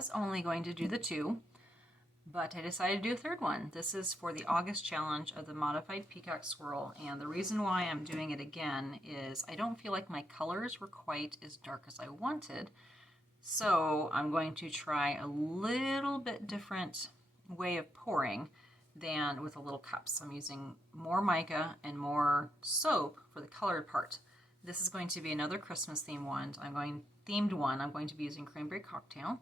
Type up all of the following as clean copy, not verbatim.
was only going to do the 2, but I decided to do a 3rd one. This is for the August challenge of the Modified Peacock Swirl, and the reason why I'm doing it again is I don't feel like my colors were quite as dark as I wanted, so I'm going to try a little bit different way of pouring than with the little cups. I'm using more mica and more soap for the colored part. This is going to be another Christmas themed one. I'm going to be using Cranberry Cocktail,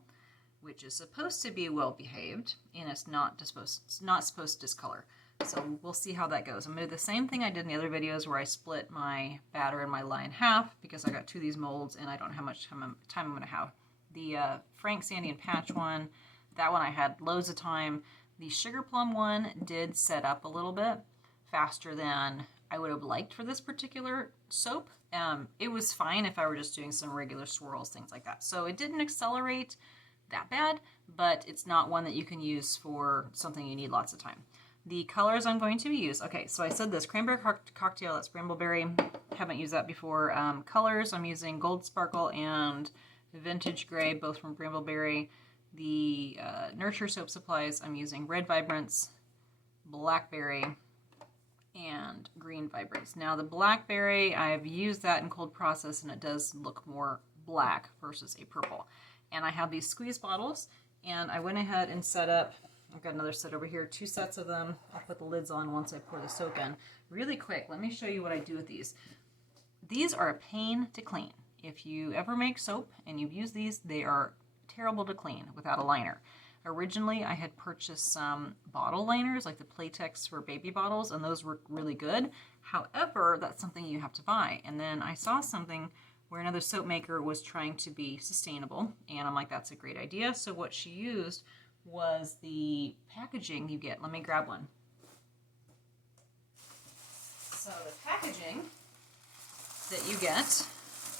which is supposed to be well behaved, and it's not supposed to discolor. So we'll see how that goes. I'm going to do the same thing I did in the other videos where I split my batter and my lye in half because I got 2 of these molds and I don't know how much time I'm going to have. The Frank, Sandy, and Patch one, that one I had loads of time. The Sugar Plum one did set up a little bit faster than I would have liked for this particular soap. It was fine if I were just doing some regular swirls, things like that. So it didn't accelerate that bad, but it's not one that you can use for something you need lots of time. The colors I'm going to use, okay, so I said this Cranberry Cocktail, that's Brambleberry, haven't used that before. Colors, I'm using Gold Sparkle and Vintage Gray, both from Brambleberry. The Nurture Soap Supplies, I'm using Red Vibrance, Blackberry, and Green Vibrance. Now the Blackberry, I've used that in Cold Process and it does look more black versus a purple. And I have these squeeze bottles, and I went ahead and set up, I've got another set over here, 2 sets of them. I'll put the lids on once I pour the soap in. Really quick, let me show you what I do with these. These are a pain to clean. If you ever make soap and you've used these, they are terrible to clean without a liner. Originally, I had purchased some bottle liners, like the Playtex for baby bottles, and those were really good. However, that's something you have to buy. And then I saw something where another soap maker was trying to be sustainable, and I'm like, that's a great idea. So what she used was the packaging you get. Let me grab one. So the packaging that you get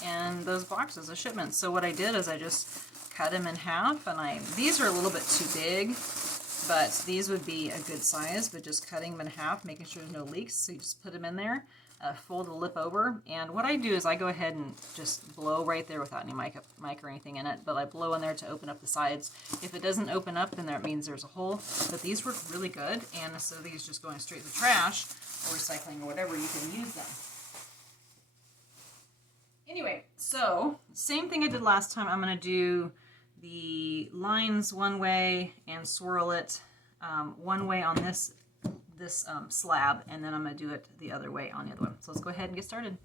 in those boxes of shipments. So what I did is I just cut them in half, and these are a little bit too big, but these would be a good size, but just cutting them in half, making sure there's no leaks. So you just put them in there. Fold the lip over, and what I do is I go ahead and just blow right there without any mic or anything in it, but I blow in there to open up the sides. If it doesn't open up, then that means there's a hole, but these work really good, and instead of these just going straight to the trash or recycling or whatever, you can use them. Anyway, so same thing I did last time. I'm going to do the lines one way and swirl it one way on this slab, and then I'm going to do it the other way on the other one. So let's go ahead and get started.